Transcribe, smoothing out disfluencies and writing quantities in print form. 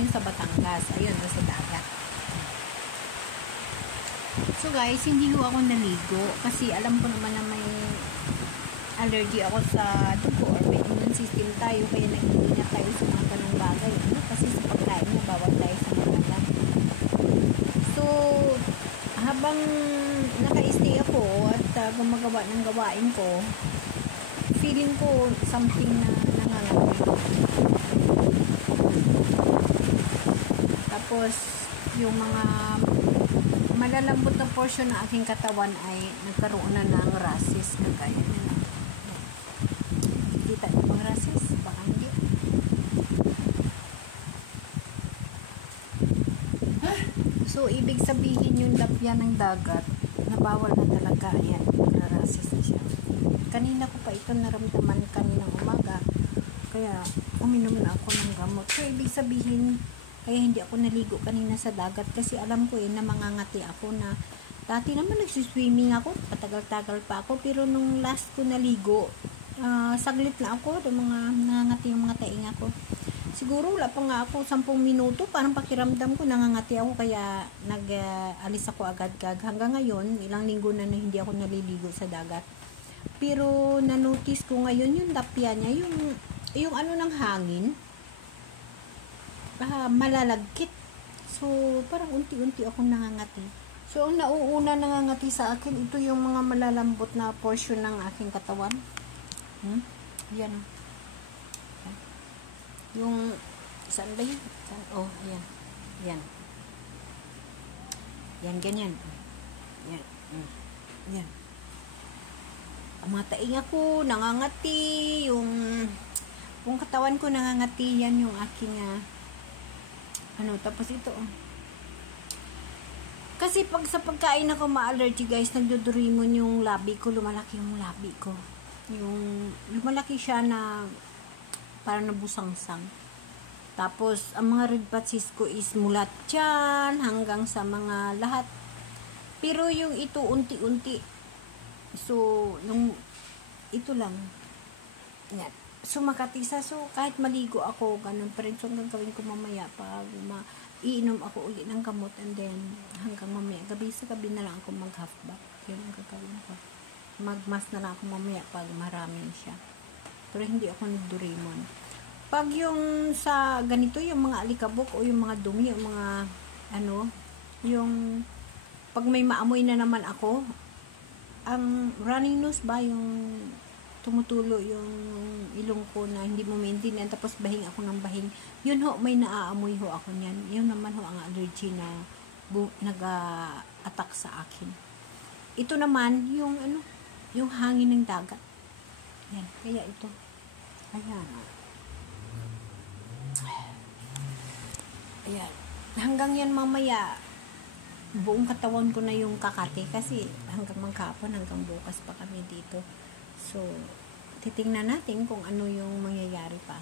ngayon sa Batangas. Ayun, sa dagat. So guys, hindi ho ako naligo kasi alam ko naman na may allergy ako sa dugo or may immune system tayo, kaya nag-iingat tayo sa mga ganong bagay. Kasi sa pagkain na bawal tayo sa mga. So, habang naka-stay ako at gumagawa ng gawain ko, feeling ko something na nangangamoy. Tapos, yung mga malalambot na portion ng aking katawan ay nagkaroon na ng rashes. Kagaya na. Kita niyo bang rashes? Baka hindi. So, ibig sabihin yung lapya ng dagat na bawal na talaga. Ayan, rashes na siya. Kanina ko pa ito naramdaman kaninang umaga. Kaya, uminom na ako ng gamot. So, ibig sabihin, kaya hindi ako naligo kanina sa dagat kasi alam ko na mangangati ako na dati naman nagsiswimming ako, patagal-tagal pa ako, pero nung last ko naligo, saglit na ako, mga nangangati yung mga tainga ko. Siguro wala pa nga ako 10 minuto, parang pakiramdam ko nangangati ako, kaya nag-alis ako agad-agad. Hanggang ngayon, ilang linggo na hindi ako naliligo sa dagat. Pero na-notice ko ngayon yung lapya niya, yung ano ng hangin, malalagkit. So, parang unti-unti akong nangangati. So, ang nauuna nangangati sa akin, ito yung mga malalambot na portion ng aking katawan. Yan. Yung, saan ba yun? Oh, ayan. Yan. Yan, ganyan. Yan. Yan. Ang mga tainga ko, nangangati. Yung katawan ko nangangati. Yan yung aking, tapos ito, kasi pag sa pagkain ako ma-allergy guys, nagdudurimon yung labi ko, lumalaki yung labi ko. Lumalaki siya na parang nabusangsang. Tapos, ang mga red patches ko is mulat dyan, hanggang sa mga lahat. Pero yung ito, unti-unti. So, ito lang. Yan. So, makatisa. So, kahit maligo ako, ganun pa rin. So, hanggang gawin ko mamaya pag iinom ako ulit ng gamot, and then hanggang mamaya, sa gabi na lang ako mag-half bath. Yun ang gagawin ko. Mag-mask na lang ako mamaya pag marami siya. Pero hindi ako nagdurimon. Pag yung sa ganito, yung mga alikabok o yung mga dumi, yung mga yung pag may maamoy na naman ako, ang running nose ba, yung tumutulo yung ilong ko na hindi mo maintindihan, tapos bahing ako ng bahing, yun ho, may naaamoy ho ako niyan. Yun naman ho ang allergy na nag-attack sa akin. Ito naman yung yung hangin ng dagat. Yan, kaya ito. Ayan. Ayan. Hanggang yan mamaya, buong katawan ko na yung kakati kasi hanggang maghapon, hanggang bukas pa kami dito. So, titingnan natin kung ano yung mangyayari pa.